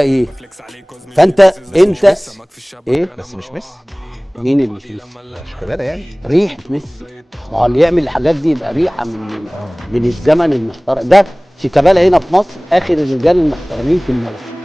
ايه؟ فانت ايه؟ بس مش ميسي. مين اللي مش ميسي؟ شيكابالا يعني. ريحه ميسي. ما هو اللي يعمل الحاجات دي يبقى ريحه من الزمن المحترم ده. شيكابالا هنا في مصر اخر الرجال المحترمين في الملعب.